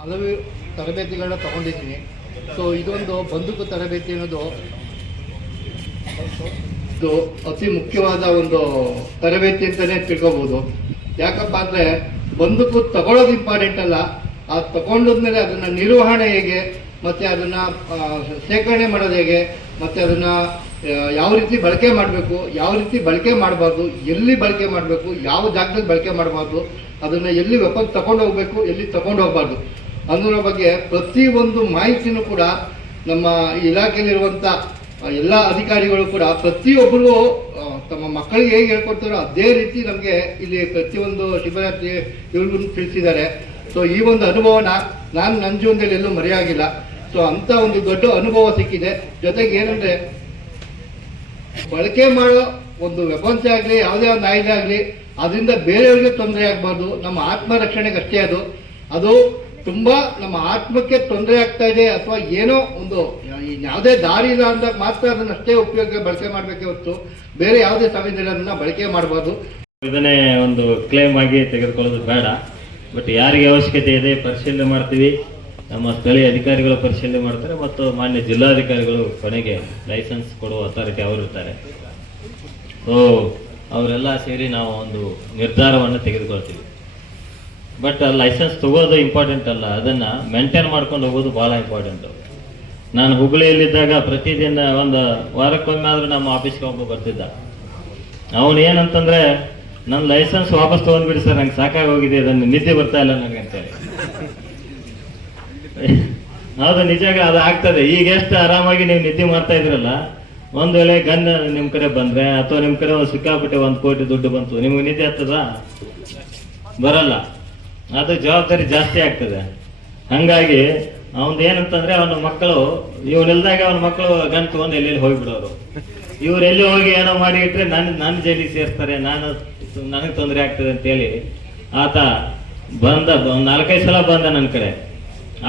ಹಲವು ತರಬೇತಿಗಳನ್ನ ತಗೊಂಡಿದ್ದೀನಿ. ಸೊ ಇದೊಂದು ಬಂದೂಕು ತರಬೇತಿ ಅನ್ನೋದು ಇದು ಅತಿ ಮುಖ್ಯವಾದ ಒಂದು ತರಬೇತಿ ಅಂತಲೇ ತಿಳ್ಕೋಬಹುದು ಯಾಕಪ್ಪ ಅಂದರೆ ಬಂದೂಕು ತಗೊಳ್ಳೋದು ಇಂಪಾರ್ಟೆಂಟ್ ಅಲ್ಲ. ಆ ತಗೊಂಡಿದ್ಮೇಲೆ ಅದನ್ನು ನಿರ್ವಹಣೆ ಹೇಗೆ, ಮತ್ತು ಅದನ್ನು ಶೇಖರಣೆ ಮಾಡೋದು ಹೇಗೆ, ಮತ್ತು ಅದನ್ನು ಯಾವ ರೀತಿ ಬಳಕೆ ಮಾಡಬೇಕು, ಯಾವ ರೀತಿ ಬಳಕೆ ಮಾಡಬಾರ್ದು, ಎಲ್ಲಿ ಬಳಕೆ ಮಾಡಬೇಕು, ಯಾವ ಜಾಗದಲ್ಲಿ ಬಳಕೆ ಮಾಡಬಾರ್ದು, ಅದನ್ನು ಎಲ್ಲಿ ವೆಪನ್ ತಗೊಂಡು ಹೋಗಬೇಕು, ಎಲ್ಲಿ ತಗೊಂಡು ಹೋಗಬಾರ್ದು. ಅನ್ನೋದ್ರ ಬಗ್ಗೆ ಪ್ರತಿಯೊಂದು ಮಾಹಿತಿನೂ ಕೂಡ ನಮ್ಮ ಇಲಾಖೆಯಲ್ಲಿರುವಂಥ ಎಲ್ಲ ಅಧಿಕಾರಿಗಳು ಕೂಡ ಪ್ರತಿಯೊಬ್ಬರು ತಮ್ಮ ಮಕ್ಕಳಿಗೆ ಹೇಗೆ ಹೇಳ್ಕೊಡ್ತಾರೋ ಅದೇ ರೀತಿ ನಮಗೆ ಇಲ್ಲಿ ಪ್ರತಿಯೊಂದು ಶಿಬಿರಾರ್ಥಿ ಇವ್ರಿಗೂ ತಿಳಿಸಿದ್ದಾರೆ. ಸೊ ಈ ಒಂದು ಅನುಭವನ ನಾನು ನನ್ನ ಜೀವನದಲ್ಲಿ ಎಲ್ಲೂ ಮರೆಯಾಗಿಲ್ಲ. ಸೊ ಅಂಥ ಒಂದು ದೊಡ್ಡ ಅನುಭವ ಸಿಕ್ಕಿದೆ. ಜೊತೆಗೆ ಏನಂದರೆ, ಬಳಕೆ ಮಾಡೋ ಒಂದು ವೆಪನ್ಸ್ ಆಗಲಿ, ಯಾವುದೇ ಒಂದು ಆಯುಧ ಆಗಲಿ, ಅದರಿಂದ ಬೇರೆಯವರಿಗೆ ತೊಂದರೆ ಆಗಬಾರ್ದು. ನಮ್ಮ ಆತ್ಮರಕ್ಷಣೆಗೆ ಅಷ್ಟೇ ಅದು. ಅದು ತುಂಬ ನಮ್ಮ ಆತ್ಮಕ್ಕೆ ತೊಂದರೆ ಆಗ್ತಾ ಇದೆ ಅಥವಾ ಏನೋ ಒಂದು ಯಾವುದೇ ದಾರಿ ಇಲ್ಲ ಅಂದಾಗ ಮಾತ್ರ ಅದನ್ನ ಅಷ್ಟೇ ಉಪಯೋಗ ಬಳಕೆ ಮಾಡಬೇಕೆ ಹೊತ್ತು ಬೇರೆ ಯಾವುದೇ ಅದನ್ನ ಬಳಕೆ ಮಾಡಬಾರ್ದು. ಇದನ್ನೇ ಒಂದು ಕ್ಲೇಮ್ ಆಗಿ ತೆಗೆದುಕೊಳ್ಳೋದು ಬೇಡ. ಬಟ್ ಯಾರಿಗೆ ಅವಶ್ಯಕತೆ ಇದೆ ಪರಿಶೀಲನೆ ಮಾಡ್ತೀವಿ. ನಮ್ಮ ಸ್ಥಳೀಯ ಅಧಿಕಾರಿಗಳು ಪರಿಶೀಲನೆ ಮಾಡ್ತಾರೆ ಮತ್ತು ಮಾನ್ಯ ಜಿಲ್ಲಾಧಿಕಾರಿಗಳು ಕೊನೆಗೆ ಲೈಸೆನ್ಸ್ ಕೊಡುವ ಅಥಾರಿಟಿ ಅವರು ಇರ್ತಾರೆ. ಸೊ ಅವರೆಲ್ಲ ಸೇರಿ ನಾವು ಒಂದು ನಿರ್ಧಾರವನ್ನು ತೆಗೆದುಕೊಳ್ತೀವಿ. ಬಟ್ ಲೈಸೆನ್ಸ್ ತಗೋದು ಇಂಪಾರ್ಟೆಂಟ್ ಅಲ್ಲ. ಅದನ್ನು ಮೇಂಟೈನ್ ಮಾಡ್ಕೊಂಡು ಹೋಗೋದು ಭಾಳ ಇಂಪಾರ್ಟೆಂಟ್ ನಾನು ಹುಬ್ಬಳ್ಳಿಯಲ್ಲಿದ್ದಾಗ ಪ್ರತಿದಿನ ಒಂದು ವಾರಕ್ಕೊಮ್ಮೆ ಆದರೂ ನಮ್ಮ ಆಫೀಸ್ಗೆ ಒಬ್ಬ ಬರ್ತಿದ್ದ. ಅವನು ಏನಂತಂದರೆ ನನ್ನ ಲೈಸೆನ್ಸ್ ವಾಪಸ್ ತೊಗೊಂಡ್ಬಿಡಿ ಸರ್, ನಂಗೆ ಸಾಕಾಗಿ ಹೋಗಿದೆ ಅದನ್ನು ನಿದ್ದೆ ಬರ್ತಾ ಇಲ್ಲ ನನಗೆ ಅಂತೇಳಿ. ಹೌದು, ನಿಜಾಗ ಅದು ಆಗ್ತದೆ. ಈಗ ಎಷ್ಟು ಆರಾಮಾಗಿ ನೀವು ನಿದ್ದೆ ಮಾಡ್ತಾ ಇದ್ರಲ್ಲ, ಒಂದು ವೇಳೆ ಗನ್ ನಿಮ್ಮ ಕಡೆ ಬಂದ್ರೆ, ಅಥವಾ ನಿಮ್ಮ ಕಡೆ ಒಂದು ಸಿಕ್ಕಾಪಟ್ಟೆ ಒಂದು ಕೋಟಿ ದುಡ್ಡು ಬಂತು, ನಿಮ್ಗೆ ನಿದ್ದೆ ಆಗ್ತದ? ಬರಲ್ಲ. ಅದು ಜವಾಬ್ದಾರಿ ಜಾಸ್ತಿ ಆಗ್ತದೆ. ಹಂಗಾಗಿ ಅವನ್ ಏನಂತಂದ್ರೆ ಅವನ ಮಕ್ಕಳು ಇವ್ನಿಲ್ದಾಗ ಅವನ ಮಕ್ಕಳು ತಗೊಂಡು ಎಲ್ಲೆಲ್ಲಿ ಹೋಗ್ಬಿಡೋರು. ಇವ್ರು ಎಲ್ಲಿ ಹೋಗಿ ಏನೋ ಮಾಡಿ ಇಟ್ರೆ ನನ್ನ ನನ್ನ ಜೈಲಿಗೆ ಸೇರ್ತಾರೆ, ನಾನು ನನಗೆ ತೊಂದರೆ ಆಗ್ತದೆ ಅಂತೇಳಿ ಆತ ಬಂದ, ಒಂದು ನಾಲ್ಕೈದು ಸಲ ಬಂದ ನನ್ನ ಕಡೆ.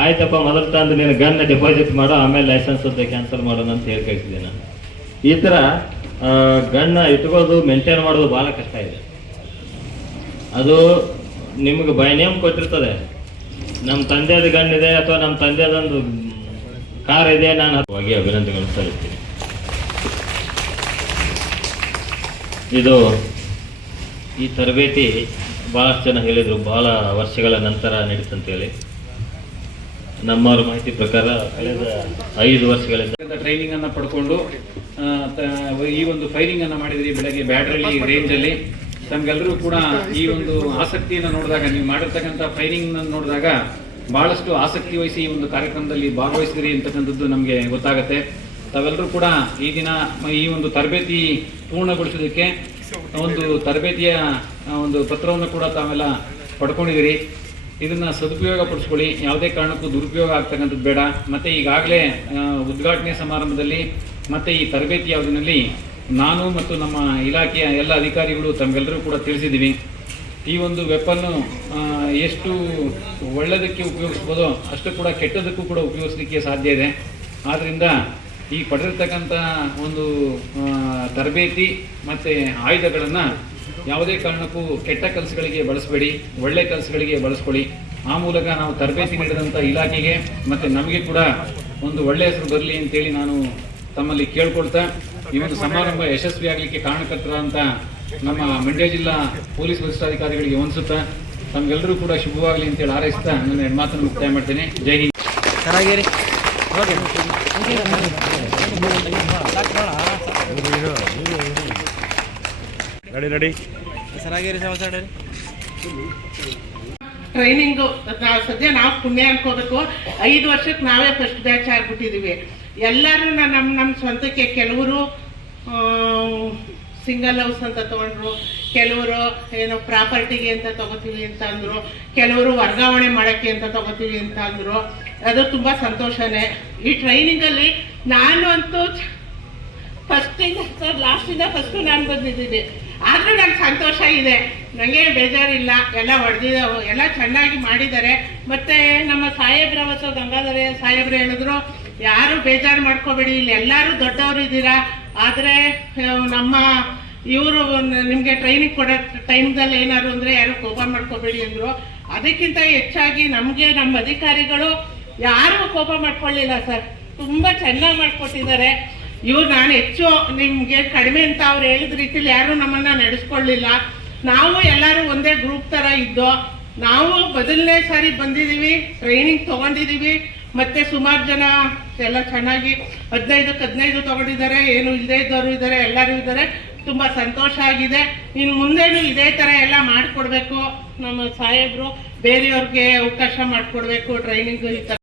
ಆಯ್ತಪ್ಪ, ಮೊದಲು ತಂದು ನೀನು ಗನ್ ಡೆಪಾಸಿಟ್ ಮಾಡೋ, ಆಮೇಲೆ ಲೈಸೆನ್ಸ್ ಅಂತ ಕ್ಯಾನ್ಸಲ್ ಮಾಡೋಣ ಅಂತ ಹೇಳಿ ಕಳಿಸಿದೆ ನಾನು. ಈ ತರ ಗನ್ನ ಇಟ್ಕೋದು ಮೇಂಟೈನ್ ಮಾಡೋದು ಬಹಳ ಕಷ್ಟ ಇದೆ. ಅದು ನಿಮ್ಗೆ ಬೈ ನೇಮ್ ಕೊಟ್ಟಿರ್ತದೆ. ನಮ್ಮ ತಂದೆದ ಗನ್ ಇದೆ ಅಥವಾ ನಮ್ಮ ತಂದೆದೊಂದು ಕಾರ್ ಇದೆ, ನಾನು ಹೋಗಿ ಅಭಿನಂದನೆಗಳು ಸಲ್ಲಿಸ್ತೀನಿ. ಇದು ಈ ತರಬೇತಿ ಭಾಳಷ್ಟು ಜನ ಹೇಳಿದರು. ಭಾಳ ವರ್ಷಗಳ ನಂತರ ನಡೀತಂತೇಳಿ ನಮ್ಮವ್ರ ಮಾಹಿತಿ ಪ್ರಕಾರ ಕಳೆದ ಐದು ವರ್ಷಗಳಿಂದ ಟ್ರೈನಿಂಗನ್ನು ಪಡ್ಕೊಂಡು ಈ ಒಂದು ಫೈರಿಂಗನ್ನು ಮಾಡಿದ್ರಿ ಬೆಳಗ್ಗೆ ಬ್ಯಾಟ್ರಿಯಲ್ಲಿ ರೇಂಜ್ ಅಲ್ಲಿ. ತಮ್ಗೆಲ್ಲರೂ ಕೂಡ ಈ ಒಂದು ಆಸಕ್ತಿಯನ್ನ ನೋಡಿದಾಗ, ನೀವು ಮಾಡಿರ್ತಕ್ಕಂಥ ಫೈರಿಂಗ್ ನೋಡಿದಾಗ ಬಹಳಷ್ಟು ಆಸಕ್ತಿ ವಹಿಸಿ ಈ ಒಂದು ಕಾರ್ಯಕ್ರಮದಲ್ಲಿ ಭಾಗವಹಿಸಿದ್ರಿ ಅಂತಕ್ಕಂಥದ್ದು ನಮಗೆ ಗೊತ್ತಾಗುತ್ತೆ. ತಾವೆಲ್ಲರೂ ಕೂಡ ಈ ದಿನ ಈ ಒಂದು ತರಬೇತಿ ಪೂರ್ಣಗೊಳಿಸೋದಕ್ಕೆ ಒಂದು ತರಬೇತಿಯ ಒಂದು ಪತ್ರವನ್ನು ಕೂಡ ತಾವೆಲ್ಲ ಪಡ್ಕೊಂಡಿದ್ದೀರಿ. ಇದನ್ನು ಸದುಪಯೋಗ ಪಡಿಸ್ಕೊಳ್ಳಿ ಯಾವುದೇ ಕಾರಣಕ್ಕೂ ದುರುಪಯೋಗ ಆಗ್ತಕ್ಕಂಥದ್ದು ಬೇಡ. ಮತ್ತೆ ಈಗಾಗಲೇ ಉದ್ಘಾಟನೆ ಸಮಾರಂಭದಲ್ಲಿ ಮತ್ತೆ ಈ ತರಬೇತಿ ಯಾವುದಿನಲ್ಲಿ ನಾನು ಮತ್ತು ನಮ್ಮ ಇಲಾಖೆಯ ಎಲ್ಲ ಅಧಿಕಾರಿಗಳು ತಮಗೆಲ್ಲರೂ ಕೂಡ ತಿಳಿಸಿದ್ದೀವಿ. ಈ ಒಂದು ವೆಪನ್ನು ಎಷ್ಟು ಒಳ್ಳೆಯದಕ್ಕೆ ಉಪಯೋಗಿಸ್ಬೋದೋ ಅಷ್ಟು ಕೂಡ ಕೆಟ್ಟದಕ್ಕೂ ಕೂಡ ಉಪಯೋಗಿಸಲಿಕ್ಕೆ ಸಾಧ್ಯ ಇದೆ. ಆದ್ದರಿಂದ ಈ ಪಡೆದಿರ್ತಕ್ಕಂಥ ಒಂದು ತರಬೇತಿ ಮತ್ತು ಆಯುಧಗಳನ್ನು ಯಾವುದೇ ಕಾರಣಕ್ಕೂ ಕೆಟ್ಟ ಕೆಲಸಗಳಿಗೆ ಬಳಸಬೇಡಿ, ಒಳ್ಳೆ ಕೆಲಸಗಳಿಗೆ ಬಳಸ್ಕೊಳ್ಳಿ. ಆ ಮೂಲಕ ನಾವು ತರಬೇತಿ ನೀಡಿದಂಥ ಇಲಾಖೆಗೆ ಮತ್ತು ನಮಗೆ ಕೂಡ ಒಂದು ಒಳ್ಳೆಯ ಹೆಸರು ಬರಲಿ ಅಂತೇಳಿ ನಾನು ತಮ್ಮಲ್ಲಿ ಕೇಳ್ಕೊಳ್ತಾ ಈ ಒಂದು ಸಮಾರಂಭ ಯಶಸ್ವಿ ಆಗಲಿಕ್ಕೆ ಅಂತ ನಮ್ಮ ಮಂಡ್ಯ ಜಿಲ್ಲಾ ಪೊಲೀಸ್ ವರಿಷ್ಠಾಧಿಕಾರಿಗಳಿಗೆ ಹೊಂದಿಸುತ್ತಾ ತಮಗೆಲ್ಲರೂ ಕೂಡ ಶುಭವಾಗಲಿ ಅಂತೇಳಿ ಹಾರೈಸ್ತಾ ನನ್ನ ಎರಡು ಮಾತನ್ನು ಮುಕ್ತಾಯ ಮಾಡ್ತೇನೆ. ಜೈ ಹಿಂದ್. ಚೆನ್ನಾಗಿರಿ. ಓಕೆ ರೆಡಿ ಸಮಾಚಾರ ಟ್ರೈನಿಂಗು ನಾವು ಸದ್ಯ ನಾವು ಪುಣ್ಯ ಅನ್ಕೋಬೇಕು. ಐದು ವರ್ಷಕ್ಕೆ ನಾವೇ ಫಸ್ಟ್ ಬ್ಯಾಚ್ ಆಗ್ಬಿಟ್ಟಿದೀವಿ. ಎಲ್ಲರೂ ನಮ್ಮ ನಮ್ಮ ಸ್ವಂತಕ್ಕೆ ಕೆಲವರು ಸಿಂಗಲ್ ಹೌಸ್ ಅಂತ ತಗೊಂಡ್ರು. ಕೆಲವರು ಏನೋ ಪ್ರಾಪರ್ಟಿಗೆ ಅಂತ ತಗೋತೀವಿ ಅಂತ ಅಂದ್ರು. ಕೆಲವರು ವರ್ಗಾವಣೆ ಮಾಡೋಕ್ಕೆ ಅಂತ ತಗೋತೀವಿ ಅಂತ ಅಂದ್ರು. ಅದು ತುಂಬ ಸಂತೋಷನೇ. ಈ ಟ್ರೈನಿಂಗಲ್ಲಿ ನಾನು ಅಂತೂ ಫಸ್ಟಿಂದ ಸರ್ ಲಾಸ್ಟಿಂದ ಫಸ್ಟು ನಾನು ಬಂದಿದ್ದೀನಿ. ಆದರೂ ನಂಗೆ ಸಂತೋಷ ಇದೆ. ನನಗೆ ಬೇಜಾರಿಲ್ಲ. ಎಲ್ಲ ಹೊಡೆದಿದ್ದಾವೆ ಎಲ್ಲ ಚೆನ್ನಾಗಿ ಮಾಡಿದ್ದಾರೆ. ಮತ್ತು ನಮ್ಮ ಸಾಹೇಬ್ರ ಮತ್ತು ಗಂಗಾಧರ ಸಾಹೇಬ್ರು ಹೇಳಿದ್ರು, ಯಾರು ಬೇಜಾರು ಮಾಡ್ಕೋಬೇಡಿ. ಇಲ್ಲಿ ಎಲ್ಲರೂ ದೊಡ್ಡವರು ಇದ್ದೀರಾ ಆದರೆ ನಮ್ಮ ಇವರು ನಿಮಗೆ ಟ್ರೈನಿಂಗ್ ಕೊಡೋ ಟೈಮ್ದಲ್ಲಿ ಏನಾದ್ರು ಅಂದರೆ ಯಾರು ಕೋಪ ಮಾಡ್ಕೋಬೇಡಿ ಅಂದರು. ಅದಕ್ಕಿಂತ ಹೆಚ್ಚಾಗಿ ನಮಗೆ ನಮ್ಮ ಅಧಿಕಾರಿಗಳು ಯಾರು ಕೋಪ ಮಾಡ್ಕೊಳ್ಳಿಲ್ಲ ಸರ್. ತುಂಬ ಚೆನ್ನಾಗಿ ಮಾಡಿಕೊಟ್ಟಿದ್ದಾರೆ. ಇವ್ರು ನಾನು ಹೆಚ್ಚು ನಿಮಗೆ ಕಡಿಮೆ ಅಂತ ಅವ್ರು ಹೇಳಿದ ರೀತಿಲಿ ಯಾರೂ ನಮ್ಮನ್ನು ನಡೆಸ್ಕೊಳ್ಳಿಲ್ಲ. ನಾವು ಎಲ್ಲರೂ ಒಂದೇ ಗ್ರೂಪ್ ಥರ ಇದ್ದೋ, ನಾವು ಬದಲನೇ ಸಾರಿ ಬಂದಿದ್ದೀವಿ ಟ್ರೈನಿಂಗ್ ತಗೊಂಡಿದ್ದೀವಿ ಮತ್ತೆ ಸುಮಾರು ಜನ ಎಲ್ಲ ಚೆನ್ನಾಗಿ ಹದಿನೈದಕ್ಕೆ ಹದಿನೈದು ತಗೊಂಡಿದ್ದಾರೆ. ಏನು ಇಲ್ಲದೆ ಇದ್ದವರು ಇದ್ದಾರೆ, ಎಲ್ಲರೂ ಇದ್ದಾರೆ. ತುಂಬ ಸಂತೋಷ ಆಗಿದೆ. ಇನ್ನು ಮುಂದೇನು ಇದೇ ಥರ ಎಲ್ಲ ಮಾಡಿಕೊಡ್ಬೇಕು. ನಮ್ಮ ಸಾಹೇಬರು ಬೇರೆಯವ್ರಿಗೆ ಅವಕಾಶ ಮಾಡಿಕೊಡ್ಬೇಕು ಟ್ರೈನಿಂಗ್ ಈ ಥರ